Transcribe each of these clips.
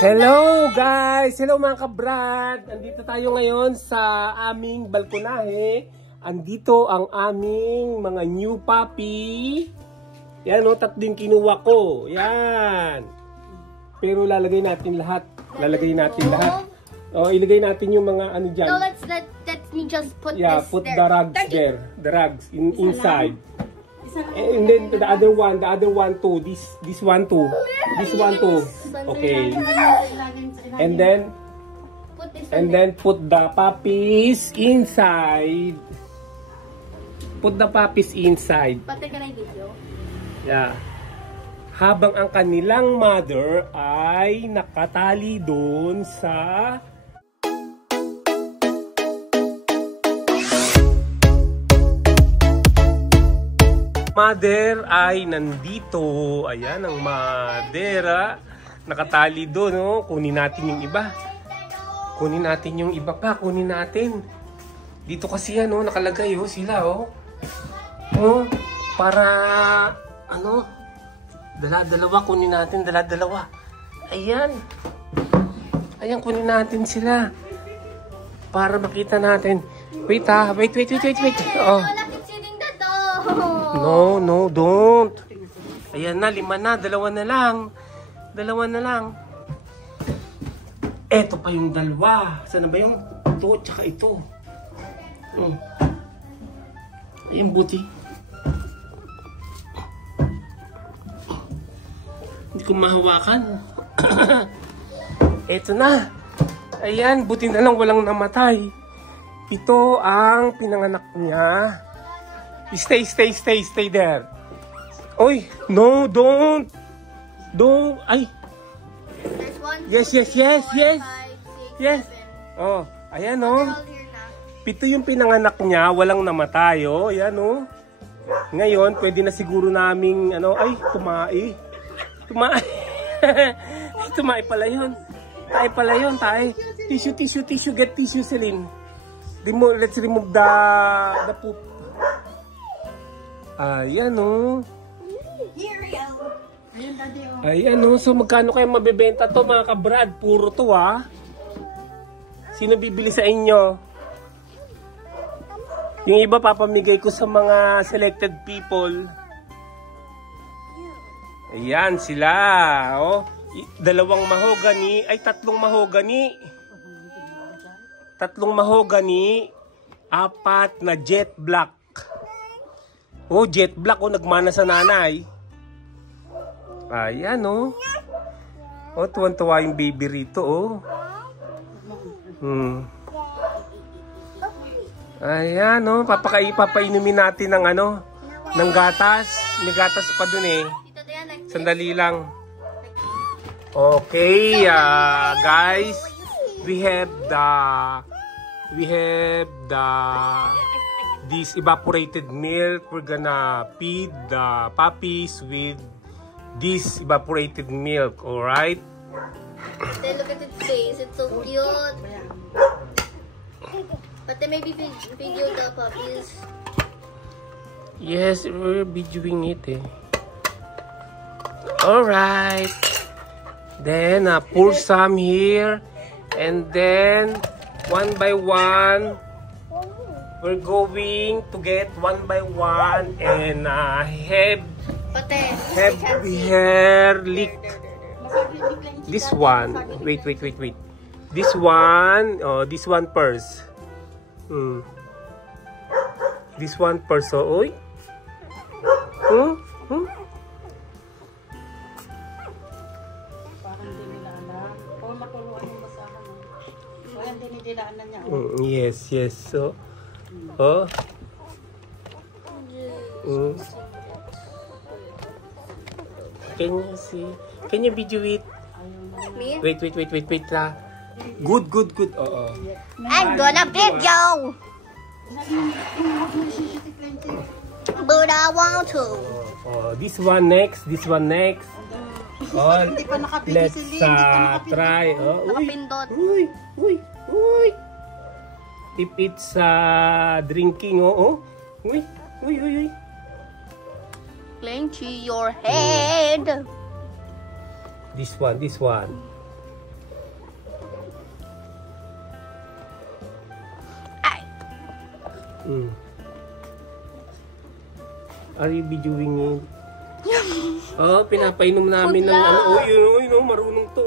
Hello guys! Hello mga kabrad! Andito tayo ngayon sa aming balkonahe. Andito ang aming mga new puppy. Yan o, tatlong kinuha ko. Yan. Pero lalagay natin lahat. O, ilagay natin yung mga ano dyan. No, let's me just put yeah, this put there. the rugs there. The rugs inside. And then the other one too. This one too. Okay. And then put the puppies inside. Put the puppies inside. But can I video? Yeah. Habang ang kanilang mother ay nakatali doon sa mother ay nandito. Ayan ang mother. Nakatali doon. Oh. Kunin natin yung iba. Kunin natin. Dito kasi yan. Oh, nakalagay oh, sila. Oh. Oh, para ano? Dala-dalawa. Kunin natin. Dala-dalawa. Ayan. Ayan, kunin natin sila. Para makita natin. Wait ha. Wait. Oh. No, don't. Ayan na, 5 na. 2 na lang. Eto pa yung 2. Sana ba yung ito, tsaka ito? Ayan, buti. Hindi ko mahawakan. Eto na. Ayan, buti na lang walang namatay. Ito ang pinanganak niya. Stay there. Oy, no, don't. Ay. There's 1, Yes. 4, 5, 6, Yes. 7. Oh, ayan oh. 7 yung pinanganak niya, walang namatay oh. Ayan oh. Ngayon, pwede na siguro naming ano, ay, tumai. Tumai pala yun. Tay. Tissue, get tissue, Celine. Let's remove the poop. Ayan o. Ayan o. So magkano kayo mabibenta to mga kabrad? Puro to ha. Sino bibili sa inyo? Yung iba papamigay ko sa mga selected people. Ayan sila. O. 2 mahogany. Ay 3 mahogany. 3 mahogany. 4 na jet black. Oh, jet black oh, nagmana sa nanay. Ayan oh. Oh, tuwan-tuwa yung baby rito oh. Ayan oh, papainumin natin ng ano, ng gatas. May gatas pa dun eh. Sandali lang. Okay, guys, we have this evaporated milk. We're gonna feed the puppies with this evaporated milk, alright? Then look at its face, it's so cute. But then maybe video the puppies. Yes, we're videoing it eh. Alright. Then pour some here. And then, 1 by 1. We're going to get 1 by 1 and have hair lick. This one. Wait. This one. Oh, this one first. This one first. Oh, oy. Yes. So. Oh. Can you see? Can you video it? Me? Wait la. Good. I'm gonna video. But I want to. This one next. Oh, let's try. Uy. If it's drinking, Uy. Clench your head. This one, this one. Ay! Are you videoing it? Oh, pinapainom namin ng Food ano. lang. Oh, yun, oh, marunong to.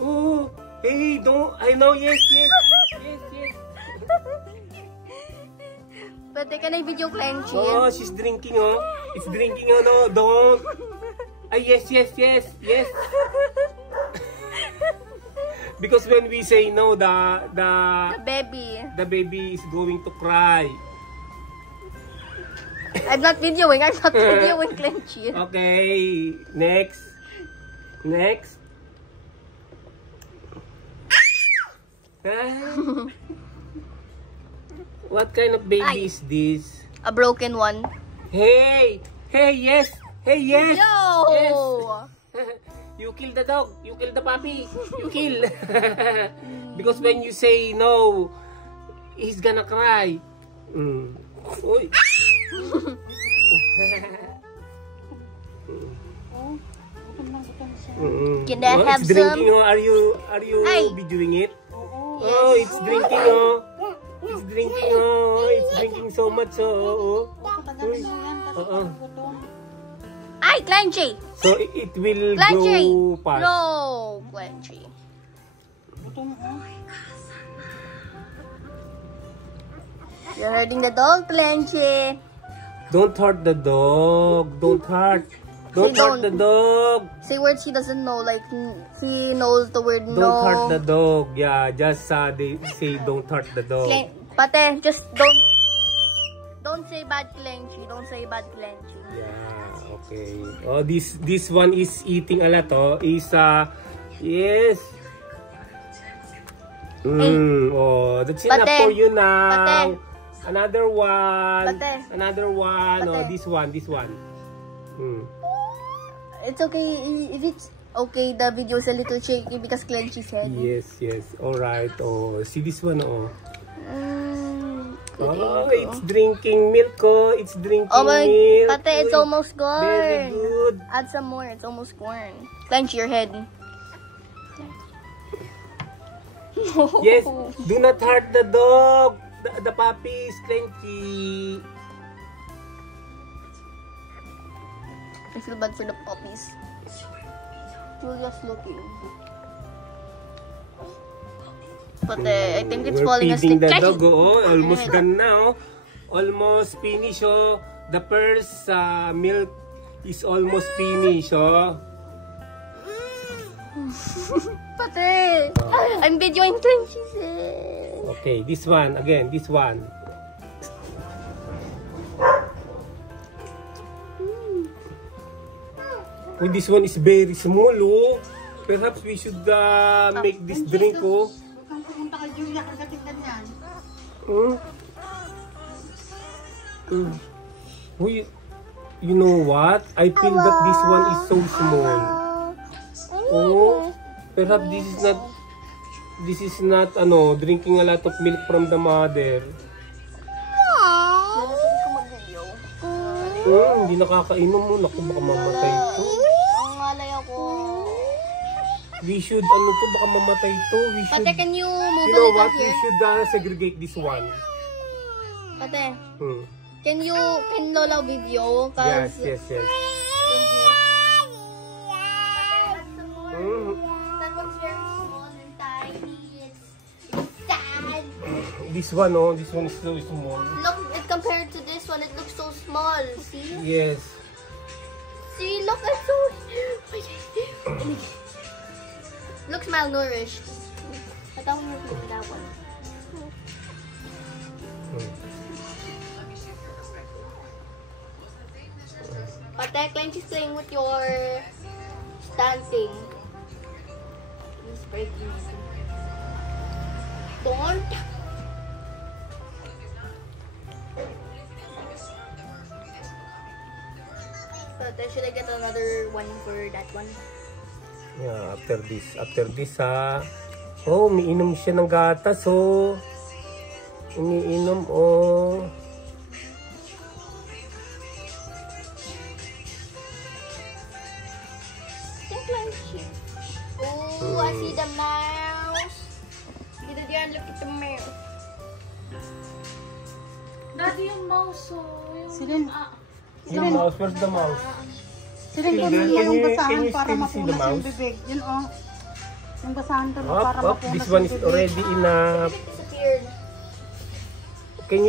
Oh. Hey, don't. I know, yes. Pwede ka na i-video, Clenchy. Oh, she's drinking, oh. It's drinking, oh, no, don't. Ay, yes. Because when we say no, the baby is going to cry. I'm not videoing, Clenchy. Okay, next. What kind of baby is this? A broken one. Hey, yes. Yo! Yes. You kill the dog. You kill the puppy. You kill. Because when you say no, he's gonna cry. Uy. Can I have It's drinking, some? oh. Are you Ay. videoing it? Oh, it's drinking, oh. It's drinking so much, oh. Uy. Ay, Clenchy! So it will Clenchy! go fast. No, Clenchy. You're hurting the dog, Clenchy. Don't hurt the dog. Don't hurt the dog. Say words he doesn't know, like he knows the word no. Don't hurt the dog. Yeah, just they say don't hurt the dog. Pate, just don't say bad Clenchy. Don't say bad Clenchy. Yeah, okay. Oh, this one is eating a lot. Oh, yes. Oh, that's enough for you now. Pate. Another one. Pate. Another one. Oh, Pate. this one. It's okay if it's okay. The video is a little shaky because Clenchy said. Yes. All right. Oh, see this one. Oh. Good Oh, ego. it's drinking milk. Oh, it's drinking Oh my, milk. Pate, it's almost gone. Very good. Add some more. It's almost gone. Clench your head. Yes, do not hurt the dog. The puppy is clenky. I feel bad for the puppies. We're just looking. But I think it's We're falling feeding asleep. the dog. Oh, almost done now. Almost finished. Oh, the first milk is almost finished. Oh. Pate, I'm videoing Clenchy said. Okay, this one again. This one. Oh, this one is very small. Oh, perhaps we should make this drink. Oh. You know what? I feel that this one is so small. Oh, perhaps this is not drinking a lot of milk from the mother. Hindi nakakainom mo. Naku, baka mamatay ito. Ang alay ako. We should, baka mamatay ito. Pate, can you move You a know little what? We here? should segregate this one. Pate, Hmm. can Lola video? Yes. Thank you. That one's very small and tiny. It's sad. This one is so small. Look, compared to this one, it looks so small. See? Yes. See, look, it's so... Looks malnourished. I thought we were putting that one. Pate, Clenchy's playing with your dancing. He's breaking it. Don't. Pate, should I get another one for that one? Yeah, after this oh, umiinom siya ng gatas, oh. Umiinom, oh. I think Oh, I see the mouse. Dito diyan, look at the mouse. Daddy, yung mouse, oh. Silin. Yung mouse, where's the mouse? Silin ko Can niya yung you- basahan can you para still see the mapunas yung mouse? bibig. Yun oh. Yung basahan doon para Up, mapunas this yung one is bibig. already in a... It disappeared. Can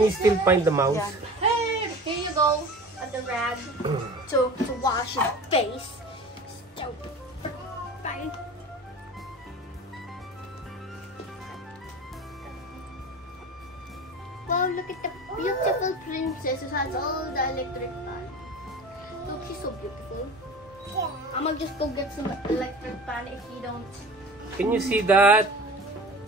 you still find the mouse? Yan. Hey, here you go. At the rag to wash your face. So, bye. Wow, look at the beautiful princess who has all the electric fan. Look, she's so beautiful. I'm gonna just go get some electric fan if you don't. Can you see that?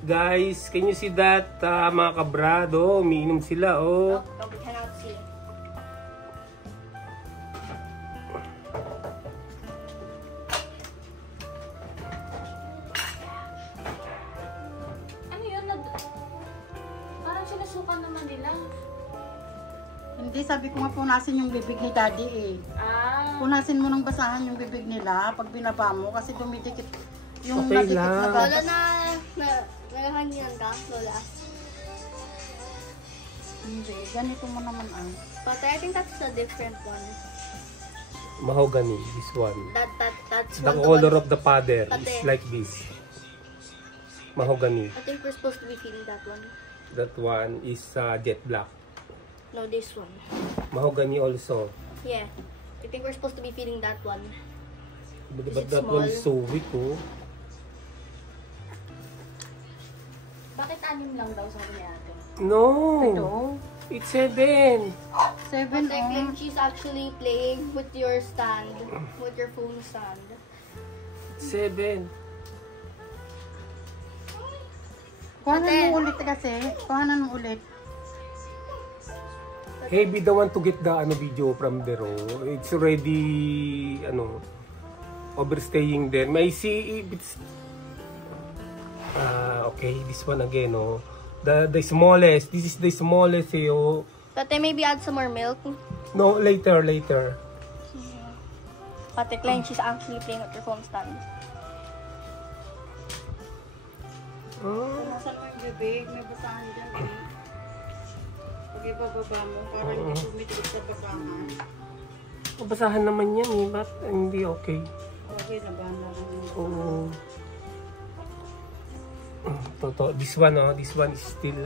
Guys, can you see that? Mga kabrado, umiinom sila, oh. No, we cannot see. Ano yun? Parang sinusukan naman nila. Hindi, sabi ko nga punasin yung bibig ni daddy eh. Ah. Punasin mo ng basahan yung bibig nila pag binaba mo kasi dumidikit yung Okay nadikit lang. na Lola gatas. naghahanginan ka, Lola. Hindi, ganito mo naman ah. But I think that's a different one. Mahogany, this one. That's The one color one. of the father is Pati. like this. Mahogany. I think we're supposed to be feeling that one. That one is jet black. No, this one. Mahogany also. Yeah. I think we're supposed to be feeling that one. But Is it that one is so small? weak, oh. Bakit 6 lang daw sabi ni ate? No! Ito, It's 7! 7 But I oh. think she's actually playing with your stand, with your phone stand. 7. Kuhanan mo ulit kasi. Kuhanan mo ulit. Heavy the one to get the video from there, oh. It's already, overstaying there. May see if it's... okay, this one again, oh. The smallest. This is the smallest, eh, oh. But then maybe add some more milk. No, later. But the client, she's actually playing with your phone stand. Punasan mo yung bibig. May basahan dyan eh. Pag ibababa mo, para hindi dumidikit sa basahan. Basahan naman yan, eh. Ba't hindi okay? Okay, nabahan na lang yung Oo. Toto, this one is still,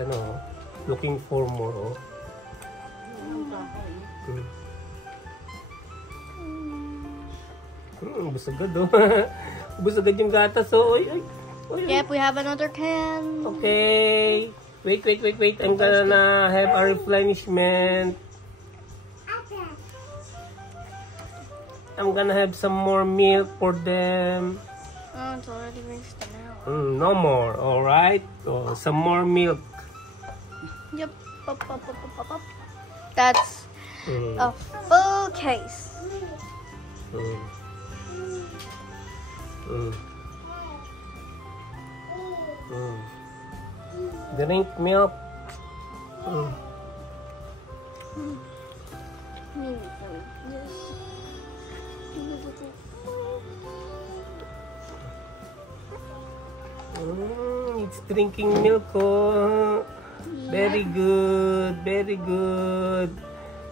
looking for more, oh. Ubus agad, oh. Ubus agad yung gatas, oh. Ay. Yep, we have another can. Okay. Wait. I'm gonna have a replenishment. I'm gonna have some more milk for them. Oh, it's already reached an hour. No more, alright? Oh, some more milk. Yep. Up. That's a full case. Mm. Mm. Mm. Drink milk. Mm. It's drinking milk, oh. Very good.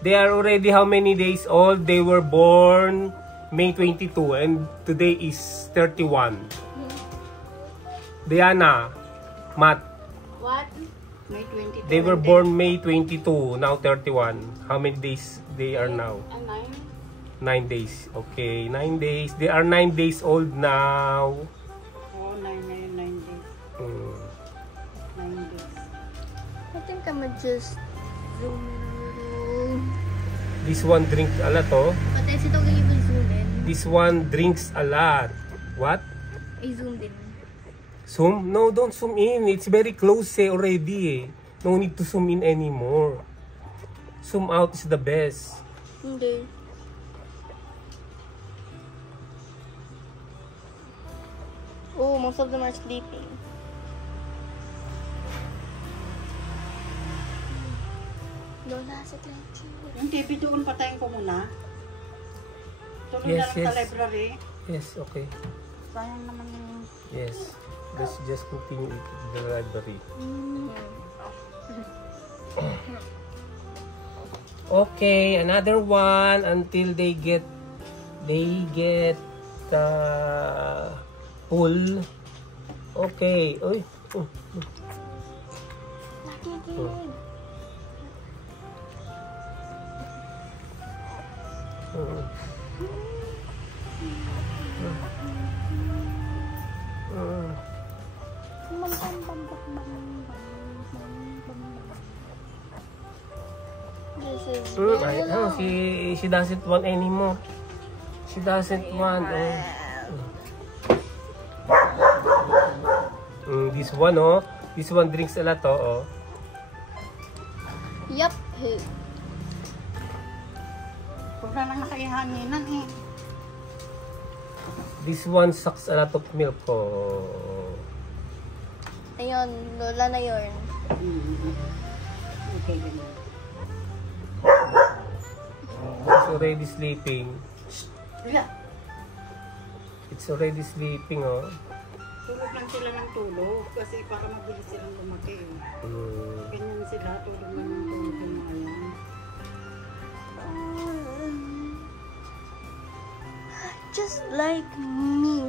They are already how many days old? They were born May 22 and today is 31. Diana, Matt, What? May 22. they were born May 22, now 31. How many days they are now? 9 days. Okay, 9 days. They are 9 days old now. Oh, 9 days. Mm. 9 days. I think I'm gonna just zoom in a little. This one drinks a lot, oh. But I still gonna even zoom in. This one drinks a lot. What? I zoomed in. Zoom? No, don't zoom in. It's very close already. No need to zoom in anymore. Zoom out is the best. Okay. Oh, most of them are sleeping. Lola, sa Yung TV doon, patayin ko muna. Tuloy Yes, na lang sa yes. library. Yes, okay. Sayang naman yung... Yes. Let's just continue eating the library. Okay, another one until they get full. Okay. Uy. This is She doesn't want anymore. She doesn't want. This one, oh. This one drinks a lot, oh. Yup. Huwag na lang nakayahaниnan eh. This one sucks a lot of milk, oh. Ayun, lola na yun. Okay, ganun. It's already sleeping. Yeah. It's already sleeping, oh. Tulog lang sila ng tulog kasi para mabilis silang lumaki. Ganyan sila, tulog lang ng tulog yung mga yan. Just like me.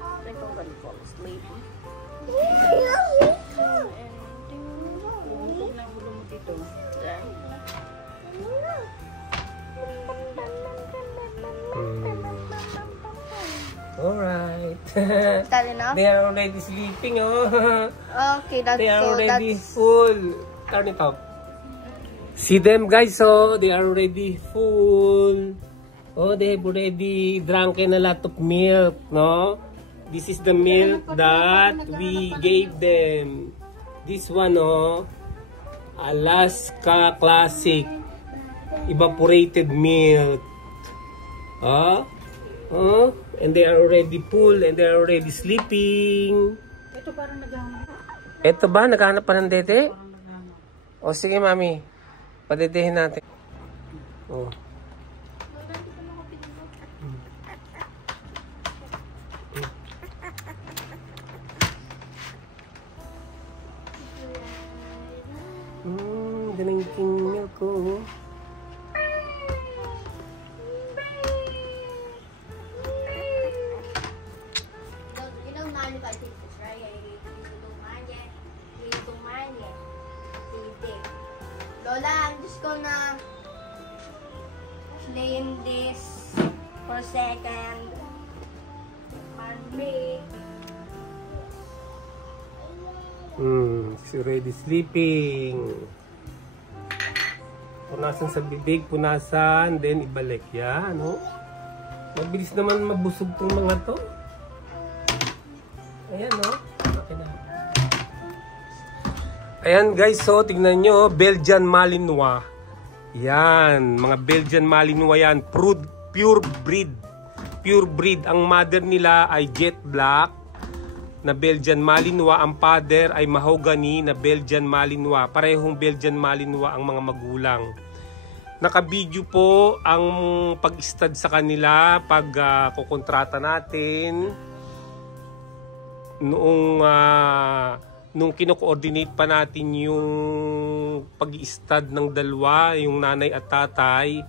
I think I'm gonna fall asleep. Huwag na ulo mo dito. Alright. Is that enough? They are already sleeping, oh. Okay, that's They are so already that's full. Turn it off. See them, guys, so they are already full. Oh, they have already drunken a lot of milk, no? This is the milk that we gave them. This one, oh, Alaska Classic evaporated milk. Oh, and they are already full and they are already sleeping. Ito parang naghahanap. Ito ba? Naghahanap pa ng dede? Parang naghahanap. O sige, mami. Padedehin natin. Oh. Drinking milk, oh. you don't mind if I take this, right? You don't mind yet. You don't mind yet. You did. Lola, I'm just gonna play in this for a second. Mommy. She's already sleeping. Punasan sa bibig, punasan, then ibalik. Yan, no? Mabilis naman mabusog tong mga to. Ayan, no? Okay na. Ayan, guys, so, tignan nyo, Belgian Malinois. Yan, mga Belgian Malinois yan. Pure breed. Pure breed. Ang mother nila ay jet black na Belgian Malinois. Ang father ay mahogany na Belgian Malinois. Parehong Belgian Malinois ang mga magulang. Naka-video po ang pag-stud sa kanila pag kukontrata natin. Nung kino-coordinate pa natin yung pag-i-stud ng dalawa, yung nanay at tatay.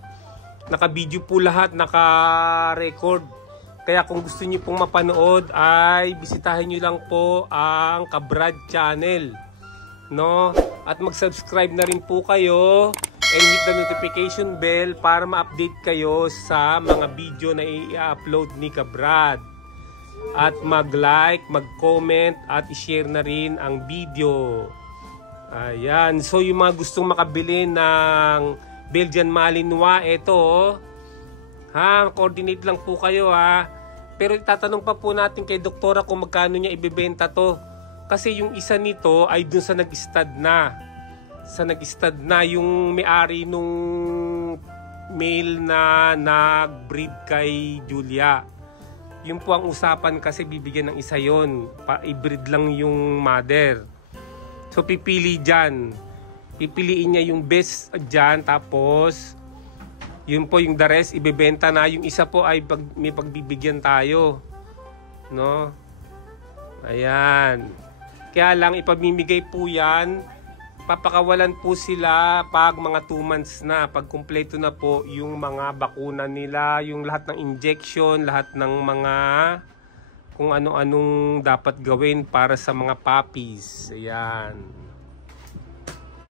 Naka-video po lahat, naka-record. Kaya kung gusto niyo pong mapanood ay bisitahin niyo lang po ang Kabrad channel, no? At mag-subscribe na rin po kayo and hit the notification bell para ma-update kayo sa mga video na i-upload ni Kabrad. At mag-like, mag-comment at i-share na rin ang video. Ayan, so yung mga gustong makabili ng Belgian Malinois, eto, coordinate lang po kayo, ha. Pero itatanong pa po natin kay doktora kung magkano niya ibebenta to. Kasi yung isa nito ay dun sa nag-stud na. Sa nag-stud na yung may-ari nung male na nag-breed kay Julia. Yun po ang usapan kasi bibigyan ng isa yon. I-breed lang yung mother. So pipili dyan. Pipiliin niya yung best dyan, tapos yun po yung the rest, ibebenta na. Yung isa po ay may pagbibigyan tayo. No? Ayan. Kaya lang, ipamimigay po yan. Papakawalan po sila pag mga 2 months na. Pag kumpleto na po yung mga bakuna nila, yung lahat ng injection, lahat ng mga kung ano-anong dapat gawin para sa mga puppies. Ayan.